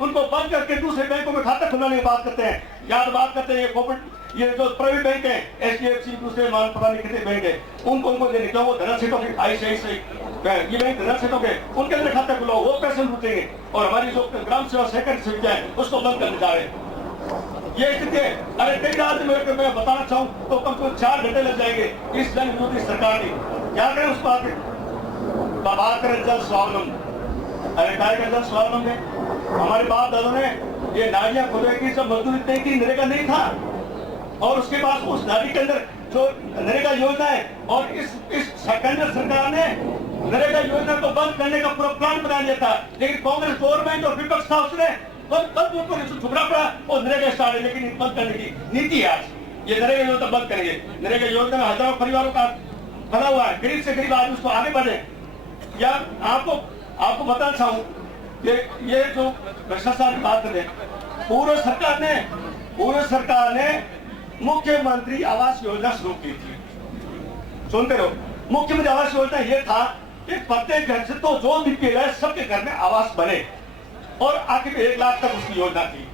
उनको बंद करके दूसरे बैंकों में खाता खुलाने की बात करते हैं, या तो बात करते हैं ये जो प्राइवेट बैंक है, HDFC, दूसरे पता नहीं कितने बैंक है, उनको देने, क्यों वो धनर सेठों के ICICI ये बैंक धनर सेठों के, उनके अंदर खाता खुलाओ, वो पैसे लूटेंगे और हमारी जो ग्राम सेवा सहकारी समितियां है उसको बंद करने जा रहे हैं। ये स्थिति है। अरे कई रात में मैं बताना चाहूँ तो कम से कम 4 घंटे लग जाएंगे इस जन विरोधी सरकार की। क्या करें उस बात बात करें जल स्वावलंबन। अरे काय का जल स्वावलंबन है, हमारे बाप दादों ने ये नालियां खोदने की सब मजदूरी तय की, नरेगा नहीं था, और उसके बाद उस नाली के अंदर जो नरेगा योजना है, और इस केंद्र सरकार ने नरेगा योजना को बंद करने का पूरा प्लान बना लिया था, लेकिन कांग्रेस गवर्नमेंट और विपक्ष था उसने झुकना पड़ा और नरेगा स्टार्ट है, लेकिन बंद करने की नीति है आज ये नरेगा योजना बंद करेंगे। नरेगा योजना में हजारों परिवारों का भला हुआ है, गरीब से गरीब आदमी उसको आगे बढ़े। या आपको बताना चाहूँ ये जो भ्रष्टाचार की बात करें, पूर्व सरकार ने मुख्यमंत्री आवास योजना शुरू की थी। सुनते रहो, मुख्यमंत्री आवास योजना ये था कि प्रत्येक घर से तो जो भी पीड़ा है सबके घर में आवास बने, और आखिर में 1 लाख तक उसकी योजना थी।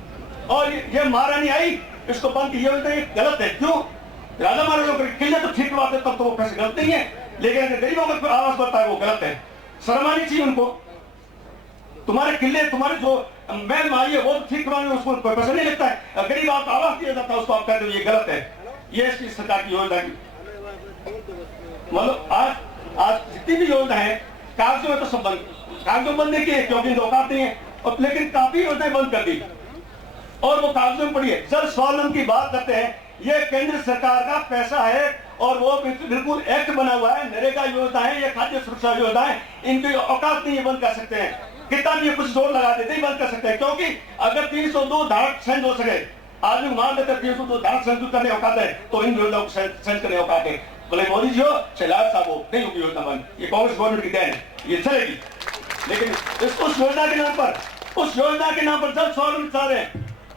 और ये महारानी आई, इसको बंद की योजना गलत है। क्यों? राजा महाराजा के किले तो ठीक करवाते तब तो वो पैसे गलत नहीं है, लेकिन गरीबों को आवास बनता है वो गलत है। शर्म आनी चाहिए उनको। तुम्हारे किले, तुम्हारे जो महल माई है वो ठीक करवाने में उसको पैसा नहीं लगता है, गरीब आपको आवास दिया जाता है, उसको आप कहते हो ये गलत है। ये इसकी सरकार की योजना की मतलब आज जितनी भी योजना है कागजों में तो सब बंद, कागजों बंद नहीं किए क्योंकि औकात नहीं है, और लेकिन काफी योजनाएं बंद कर दी और वो कागजों में पड़ी है। जल स्वावलंबन की बात करते हैं, ये केंद्र सरकार का पैसा है और वो बिल्कुल एक्ट बना हुआ है। नरेगा योजना है, ये खाद्य सुरक्षा योजना है, इनकी औकात नहीं बंद कर सकते हैं। कितना भी कुछ जोर लगा देते ही बंद कर सकते हैं, क्योंकि अगर 302 धारा सेंस हो सके, आदमी मान लेते 302 धारा सेंस करने औकात है, तो इन योजनाओं को सेंस करने औकात है। बोले मोदी जी हो, शैलाज साहब हो, नहीं होगी योजना बंद, ये कांग्रेस गवर्नमेंट की देन है, ये चलेगी। लेकिन उस योजना के नाम पर जल स्वावलंबन चाह रहे हैं।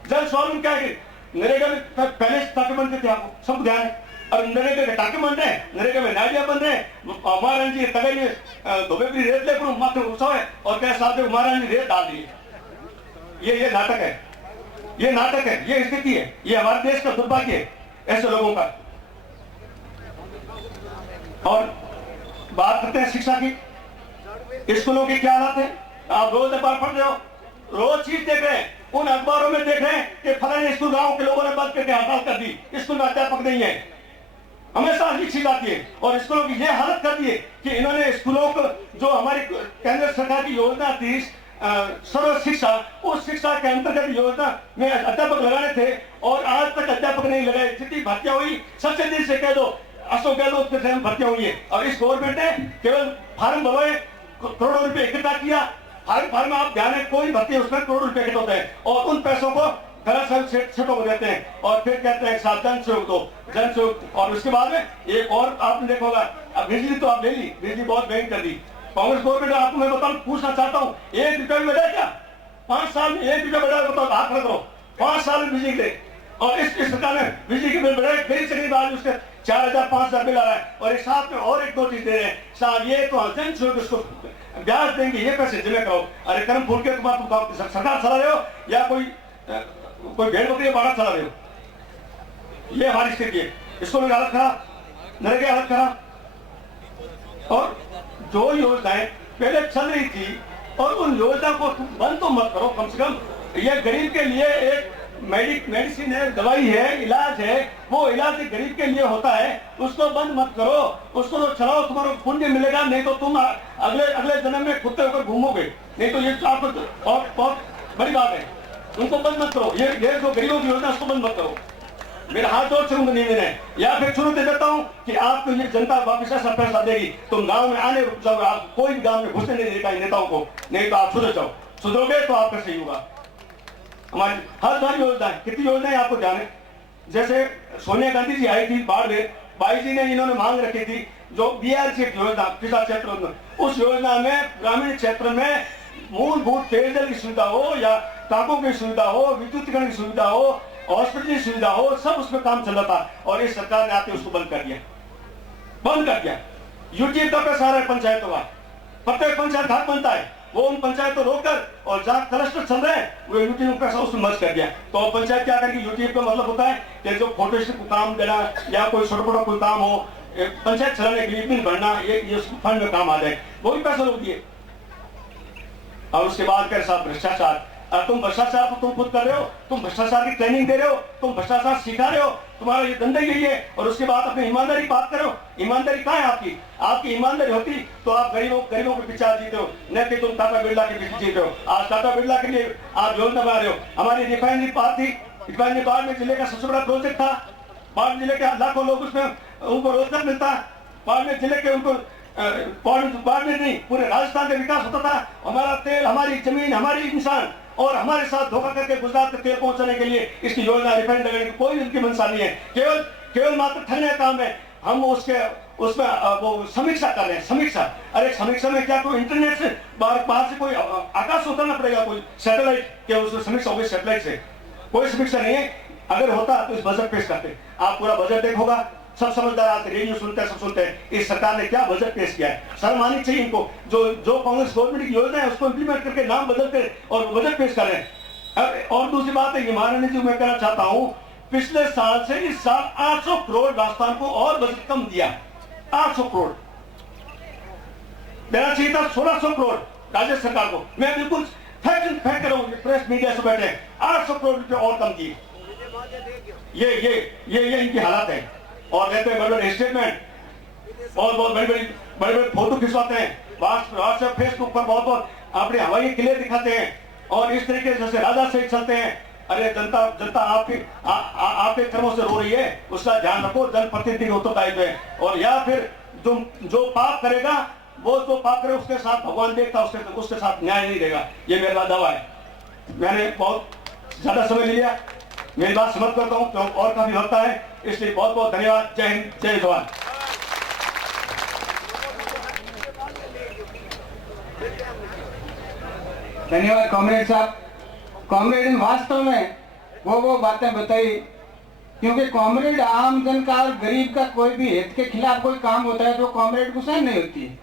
जल स्वावलंबन क्या है? नरेगा में पहले टाके बनते थे, आपको सब ध्यान है, और नरेगा के टाके बन रहे हैं, नरेगा में नालियां बन रहे हैं। महारानी जी तगड़ी धोबे भी रेत ले मात्र उत्सव है और क्या साथ में महारानी रेत डाल दी। ये नाटक है, ये नाटक है, ये स्थिति है, ये हमारे देश का दुर्भाग्य है ऐसे लोगों का। और बात करते हैं शिक्षा की, स्कूलों की क्या हालत है? आप रोज अखबार पढ़ रहे हो, रोज चीज देख रहे हैं, उन अखबारों में देख रहे हैं कि फलाने स्कूल गांव के लोगों ने बंद करके हड़ताल कर दी, स्कूल में अध्यापक नहीं है। हमेशा ये चीज आती है और स्कूलों की ये हालत कर दी है कि इन्होंने स्कूलों को, जो हमारी केंद्र सरकार की योजना थी सर्व शिक्षा, उस शिक्षा के अंतर्गत योजना में अध्यापक लगाने थे और आज तक अध्यापक नहीं लगाए। जितनी भर्तियां हुई सबसे दिन से कह दो अशोक गहलोत के भर्तियां हुई है, और इस गवर्नमेंट ने केवल फार्म भरवाए, करोड़ों रुपए इकट्ठा किया। फार्म आप ध्यान है, कोई भर्ती उसमें करोड़ों रुपए इकट्ठा होते हैं और उन पैसों को दरअसल सेठों को देते हैं और फिर कहते हैं साथ जन सहयोग दो, जन सहयोग। और उसके बाद में एक और आपने देखा होगा, अब बिजली तो आप ले ली, बिजली बहुत महंगी कर दी कांग्रेस गवर्नमेंट। आपको मैं बताऊं, पूछना चाहता हूँ, 1 रुपये में बढ़ा क्या? 5 साल में 1 रुपया बढ़ा? बताओ, हाथ रख दो, 5 साल में बिजली दे। और इस सरकार ने बिजली के बिल बढ़ाए, गरीब से गरीब आदमी उसके 4000 5000 बिल आ रहा है, और एक साथ में और 1-2 चीज दे रहे हैं साहब, ये तो जन सहयोग, उसको ब्याज देंगे, ये पैसे जमा करो। अरे कर्म फूल के तुम सरकार चला रहे हो या कोई भेड़ बकरी बाड़ा चला रहे हो? ये हमारी स्थिति है। इसको भी हालत खराब, नरेगा की हालत खराब। और जो योजनाएं पहले चल रही थी और उन योजना को बंद तो मत करो, कम से कम ये गरीब के लिए एक मेडिसिन है, दवाई है, इलाज है, वो इलाज गरीब के लिए होता है, उसको बंद मत करो, उसको तो चलाओ, तुम्हारा पुण्य मिलेगा। नहीं तो तुम अगले जन्म में खुद होकर घूमोगे, नहीं तो ये आपको बहुत बड़ी बात है। उनको बंद मत करो, ये जो गरीबों की योजना उसको बंद मत करो। मेरा हाथ जोड़ चलूंगा नहीं देने, या फिर शुरू दे देता हूँ कि आपको ये जनता वापिस ऐसा फैसला देगी, तुम गांव में आने रुक जाओ, आप कोई भी गांव में घुसने नहीं देगा नेताओं को, नहीं तो आप सुधर जाओ, सुधरोगे तो आपका सही होगा। हमारी हर योजना, कितनी योजनाएं आपको ध्यान है? जैसे सोनिया गांधी जी आई थी बाढ़ में, भाई जी ने इन्होंने मांग रखी थी जो BRC योजना, पिछला क्षेत्र में, उस योजना में ग्रामीण क्षेत्र में मूलभूत पेयजल की सुविधा हो या टाकों की सुविधा हो, विद्युतीकरण की सुविधा हो, हॉस्पिटल की सुविधा हो, सब उसमें काम चल रहा था, और इस सरकार ने आते उसको बंद कर दिया। यूटीएफ का पैसा आ रहा है पंचायतों का, प्रत्येक पंचायत घर बनता है, वो उन पंचायत को रोककर और जहाँ क्लस्टर चल रहे हैं वो यूटीएफ पैसा उसमें मर्ज कर दिया। तो पंचायत क्या करेगी, यूटीएफ का मतलब होता है कि जो फोटोस्टेट को काम देना या कोई छोटा मोटा कोई काम हो पंचायत चलाने के लिए बिल भरना, ये फंड में काम आ जाए, वो भी पैसा रोक दिए। और उसके बाद के साथ भ्रष्टाचार, तुम भ्रष्टाचार तो तुम खुद कर रहे हो, तुम भ्रष्टाचार की ट्रेनिंग दे रहे हो, तुम भ्रष्टाचार सिखा रहे हो, तुम्हारा ये धंधा यही है। और उसके बाद अपनी ईमानदारी बात करो, ईमानदारी कहाँ है आपकी? आपकी ईमानदारी होती तो आप गरीबों के पीछे जीते हो, न कि तुम टाटा बिरला के पीछे जीते हो। आज टाटा बिरला के लिए आप योजना बना रहे हो। हमारी रिफाइनरी पार्क थी, रिफाइनरी पार्क में जिले का सबसे बड़ा प्रोजेक्ट था। बाढ़ जिले के लाखों लोग उसमें उनको रोजगार मिलता, बाढ़ जिले के उनको बाढ़ में नहीं पूरे राजस्थान का विकास होता था। हमारा तेल, हमारी जमीन, हमारी इंसान और हमारे साथ धोखा करके गुजरात तक तेल पहुंचाने के लिए इसकी योजना रिफाइंड लगाने की कोई उनकी मंशा नहीं है, केवल मात्र ठगने का काम है। हम उसमें वो समीक्षा कर रहे हैं, समीक्षा। अरे समीक्षा में क्या कोई इंटरनेट से बाहर से कोई आकाश से उतरना पड़ेगा, कोई सैटेलाइट के उसमें समीक्षा होगी? सैटेलाइट से कोई समीक्षा नहीं है। अगर होता तो इस बजट पेश करते। आप पूरा बजट देखोगा, सब समझदार आते, रेडियो सुनते हैं, सब सुनते हैं। इस सरकार ने क्या बजट पेश किया है, शर्म आनी चाहिए इनको। जो कांग्रेस गवर्नमेंट की योजना है उसको इंप्लीमेंट करके नाम बदलते और बजट पेश कर रहे हैं। और दूसरी बात है, महारानी जी मैं कहना चाहता हूं, पिछले साल से इस साल 800 करोड़ राजस्थान को और बजट कम दिया। 800 करोड़ देना चाहिए था, 1600 करोड़ राज्य सरकार को। मैं बिल्कुल फैक्ट कर रहा हूं, प्रेस मीडिया से बैठे 800 करोड़ रुपए और कम दिए। ये इनकी हालत है। और कहते हैं बड़े स्टेटमेंट, बहुत बड़े फोटो खिंचवाते हैं व्हाट्सएप फेसबुक पर, बहुत अपने हवाई किले दिखाते हैं और इस तरीके से राजा से चलते हैं। अरे जनता आपके कर्मों से रो रही है, उसका ध्यान रखो, जनप्रतिनिधि का उत्तरदायित्व है। और या फिर जो पाप करेगा, वो जो पाप करे उसके साथ भगवान देखता, उसके साथ न्याय नहीं देगा। ये मेरा दावा है। मैंने बहुत ज्यादा समय ले लिया, मेरी बात समझ करता हूँ तो और काफी वक्त है, इसलिए बहुत बहुत धन्यवाद। जय हिंद, जय जवान। धन्यवाद कॉमरेड साहब। कॉमरेड ने वास्तव में वो बातें बताई, क्योंकि कॉमरेड आम जन का और गरीब का कोई भी हित के खिलाफ कोई काम होता है तो कॉमरेड को सहन नहीं होती है।